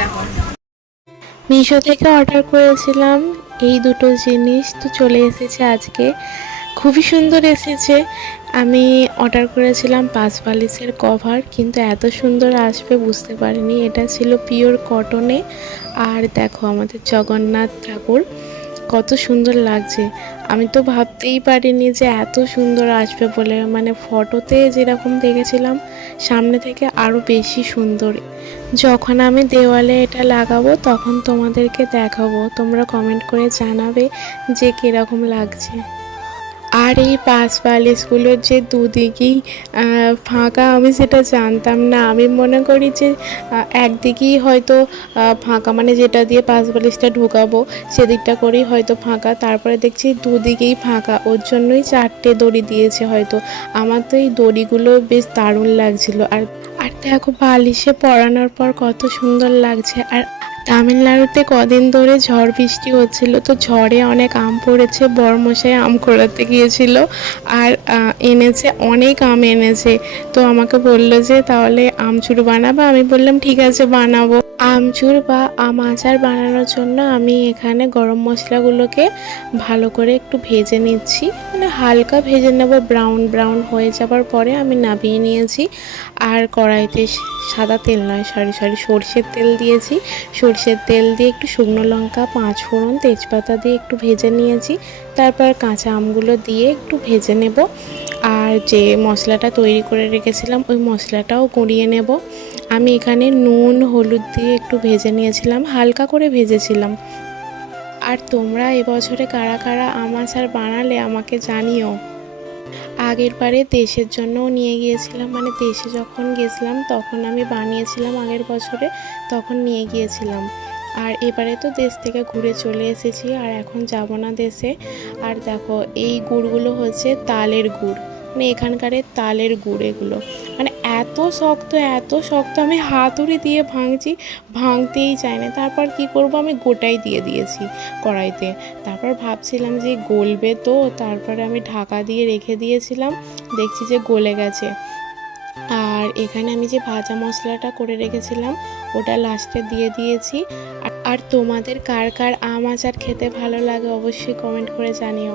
দেখো। মিশো থেকে অর্ডার করেছিলাম এই দুটো জিনিস, তো চলে এসেছে আজকে। খুবই সুন্দর এসেছে। আমি অর্ডার করেছিলাম 5 বালিশের কভার, কিন্তু এত সুন্দর আসবে বুঝতে পারিনি। এটা ছিল পিওর কটনে। আর দেখো আমাদের জগন্নাথ ঠাকুর কত সুন্দর লাগছে। আমি তো ভাবতেই পারিনি যে এত সুন্দর আসবে বলে, মানে ফটোতে যেরকম দেখেছিলাম সামনে থেকে আরও বেশি সুন্দর। যখন আমি দেওয়ালে এটা লাগাবো তখন তোমাদেরকে দেখাবো, তোমরা কমেন্ট করে জানাবে যে কীরকম লাগছে। আর এই পাশ বালিশগুলোর যে দুদিকেই ফাঁকা, আমি সেটা জানতাম না। আমি মনে করি যে একদিকেই হয়তো ফাঁকা, মানে যেটা দিয়ে পাশ বালিশটা ঢোকাবো সেদিকটা করেই হয়তো ফাঁকা, তারপরে দেখছি দুদিকেই ফাঁকা। ওর জন্যই 4টে দড়ি দিয়েছে হয়তো। আমার তো এই দড়িগুলো বেশ দারুণ লাগছিল। আর আর দেখো বালিশে পরানোর পর কত সুন্দর লাগছে। আর তামিলনাড়ুতে কদিন ধরে ঝড় বৃষ্টি হচ্ছিল, তো ঝড়ে অনেক আম পড়েছে। বড়মশাই আম কুড়াতে গিয়েছিল আর এনেছে, অনেক আম এনেছে। তো আমাকে বললো যে তাহলে আমচুর বানাবো। আমি বললাম ঠিক আছে বানাবো। আমচুর বা আম আচার বানানোর জন্য আমি এখানে গরম মশলাগুলোকে ভালো করে একটু ভেজে নিচ্ছি, মানে হালকা ভেজে নেব। ব্রাউন ব্রাউন হয়ে যাবার পরে আমি নামিয়ে নিয়েছি। আর কড়াইতে সাদা তেল নয়, সরষের তেল দিয়েছি। সরষের তেল দিয়ে একটু শুকনো লঙ্কা, 5 ফোড়ন, তেজপাতা দিয়ে একটু ভেজে নিয়েছি। তারপর কাঁচা আমগুলো দিয়ে একটু ভেজে নেব। আর যে মশলাটা তৈরি করে রেখেছিলাম ওই মশলাটাও গুঁড়িয়ে নেব। আমি এখানে নুন হলুদ দিয়ে একটু ভেজে নিয়েছিলাম, হালকা করে ভেজেছিলাম। আর তোমরা এবছরে কারা কারা আম আচার বানালে আমাকে জানিও। আগের বারে দেশের জন্যও নিয়ে গিয়েছিলাম, মানে দেশে যখন গেছিলাম তখন আমি বানিয়েছিলাম আগের বছরে, তখন নিয়ে গিয়েছিলাম। আর এবারে তো দেশ থেকে ঘুরে চলে এসেছি, আর এখন যাব না দেশে। আর দেখো এই গুড়গুলো হচ্ছে তালের গুড়, মানে এখানকারের তালের গুড় এগুলো। মানে এত শক্ত এত শক্ত, আমি হাতুড়ি দিয়ে ভাঙছি, ভাঙতেই চাই না। তারপর কি করব, আমি গোটাই দিয়ে দিয়েছি কড়াইতে। তারপর ভাবছিলাম যে গলবে, তো তারপরে আমি ঢাকা দিয়ে রেখে দিয়েছিলাম, দেখছি যে গলে গেছে। আর এখানে আমি যে ভাজা মশলাটা করে রেখেছিলাম ওটা লাস্টে দিয়ে দিয়েছি। আর তোমাদের কার কার আম আচার খেতে ভালো লাগে অবশ্যই কমেন্ট করে জানিও।